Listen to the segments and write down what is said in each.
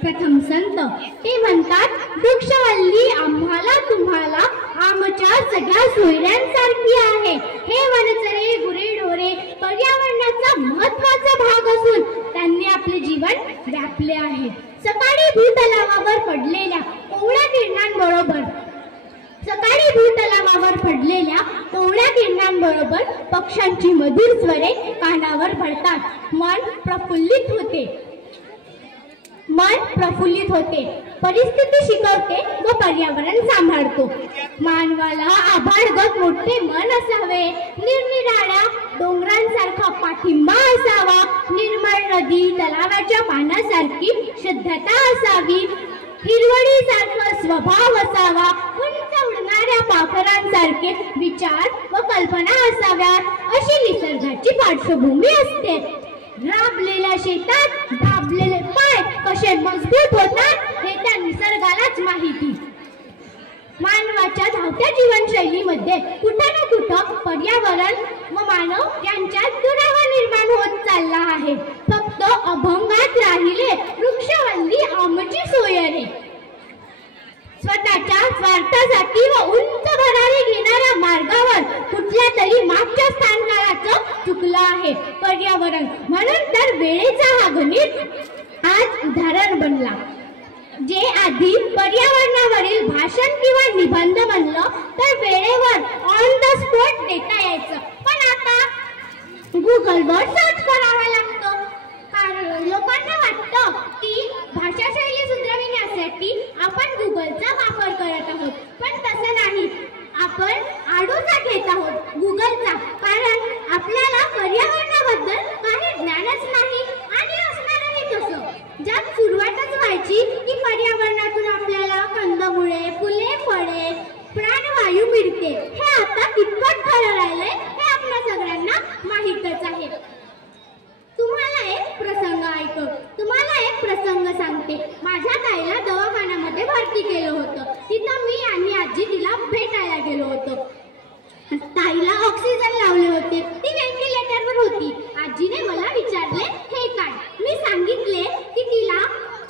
प्रथम संत ते म्हणतात, वृक्षवल्ली आम्हाला तुम्हाला आमच्या सगळ्या सोयऱ्यांसारखी आहे. हे वनचरे गुरेढोरे पर्यावरणाचा महत्त्वाचा भाग असून त्यांनी आपले जीवन व्यापले आहे. सकाळी भूतलावावर पडलेल्या कोवळ्या किरणांबरोबर पक्ष्यांची मधुर स्वरे कानावर पडतात. मन प्रफुल्लित होते, परिस्थिती शिकवते व पर्यावरण सांभाळतो. मानवाला आभाळगत मोठे मन असावे, निरनिराळ्या डोंगरांसारखा पाठिंबा असावा, निर्मळ नदी तलावाच्या पाण्यासारखी शुद्धता असावी, हिरवळीसारखा स्वभाव असावा, उंच उडणाऱ्या पाखरांसारखे विचार व कल्पना असाव्यात, अशी निसर्गाची पार्श्वभूमी असते. राबलेल्या शेतात दाबलेले पाय कसे मजबूत होतात हे त्या निसर्गालाच माहिती. मानवाच्या धावत्या जीवनशैलीमध्ये कुठं ना कुठं पर्यावरण व मानव यांच्यात दुरावा निर्माण होत चालला आहे. फक्त अभंगात राहिले वृक्षवल्ली आमची सोयरे. स्वतःच्या स्वार्थासाठी व उंच भरारी घेणाऱ्या मार्गावर कुठल्या तरी मागच्या स्थानकाळाचं चुकलं आहे पर्यावरण. म्हणून तर वेळेचा हा गणित आज उदाहरण बनला. जे आधी पर्यावरणावरील भाषण किंवा निबंध बनलं तर वेळेवर ऑन द स्पॉट देता यायचं, पण आता गुगलवर सर्च करावं लागतं. कारण लोकांना वाटतं की भाषाशैली सुधारण्यासाठी आपण गुगलचा वापर करत आहोत, पण तसं नाही. आपण आडोसा घेत आहोत गुगलचा, कारण आपल्याला पर्यावरणाबद्दल काही ज्ञानच नाही आणि असणारही तसं. ज्यात सुरुवातच व्हायची की पर्यावरणातून आपल्याला कंदमुळे, फुले, फळे, प्राणवायू मिळते, हे आता कितपत खरं राहिलंय हे आपल्या सगळ्यांना माहीतच आहे. तुम्हाला एक प्रसंग सांगते. माझ्या ताईला दवाखान्यामध्ये भरती केलं होतं. तिथं मी आणि आजी तिला भेटायला गेलो होतो. ताईला ऑक्सिजन लावले होते, ती व्हेंटिलेटरवर होती. आजीने मला विचारले, हे काय? मी सांगितले की तिला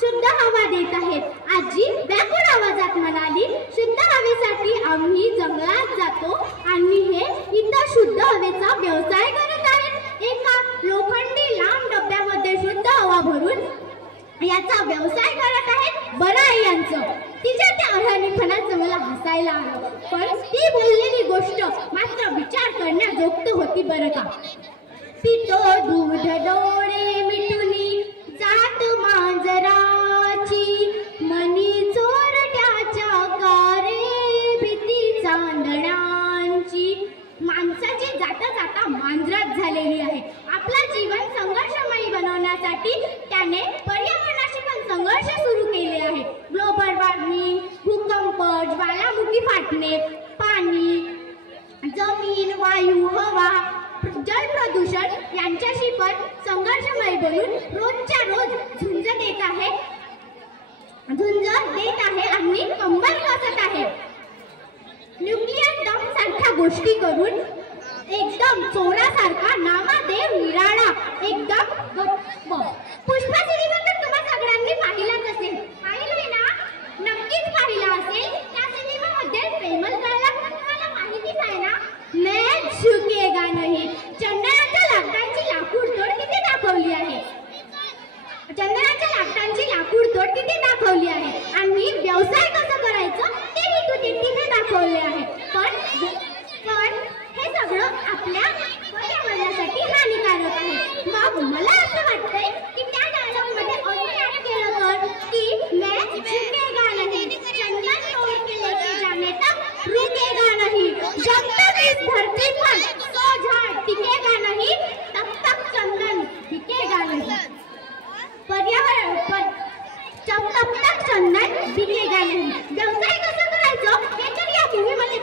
शुद्ध हवा देत आहेत. आजी व्याकुळ आवाजात म्हणाली, शुद्ध हवेसाठी आम्ही जंगलात जातो आणि हे इथं शुद्ध हवेचा व्यवसाय करत आहेत. एका लोखंडी लांब डब्यामध्ये शुद्ध हवा भरून याचा व्यवसाय करत आहेत. बरं आहे यांचं. तिच्या त्या अडाणीपणाचं मला हसायला आलं, पण ती बोललेली गोष्ट मात्र विचार करण्याजोगती होती बरं का. पितो दूध डोळे मिटुनी जात मांजराची, मनी चोरट्याच्या कारे भीती चांदण्यांची. माणसाची जाता जाता मांजरात झालेली आहे. आपला जीवन संघर्षमयी बनवण्यासाठी त्याने पर्यावरणाशी पण संघर्ष सुरू केले आहे. ग्लोबल वॉर्मिंग, भूकंप, ज्वालामुखी फाटणे, पाणी, जमीन, वायू, हवा, जल प्रदूषण यांच्याशी पण संघर्षमयी बनून रोजच्या रोज झुंज देत आहे आणि कंबर कसत आहे. न्यूक्लियर बॉम्ब सारख्या गोष्टी करून एकदम चोरासारखा नामादेव निराळा एकदम गप्प. पुष्पा सिनेमा तर तुम्हा सगळ्यांनी पाहिलाच असेल. पाहिलंय ना? नक्कीच पाहिला असेल. त्या सिनेमामध्ये फेमस डायलॉग तुम्हाला माहितीच आहे ना, मैं झुकेगा नहीं. चंदनाच्या लाकडांची लाकूड तोड तिथे दाखवली आहे. आणि व्यवसाय कसं करायचं तेही तिथे दाखवले आहे. पण हे सगळं आपल्या पर्यावरणासाठी हानिकारक आहे. मग मला असं वाटतंय की त्या डायलॉगमध्ये अजून ऍड केलं तर की मैं झुकेगा नहीं, चंदन तोड़ के लेके जाने तक रुकेगा नहीं, जब तक इस धरती पर 100 झाड़ टिकेगा नहीं तब तक चंदन बिकेगा नहीं. तब तक चंदन बिकेगा नहीं. व्यवसाय कसं करायचं हे तर या मूवीमध्ये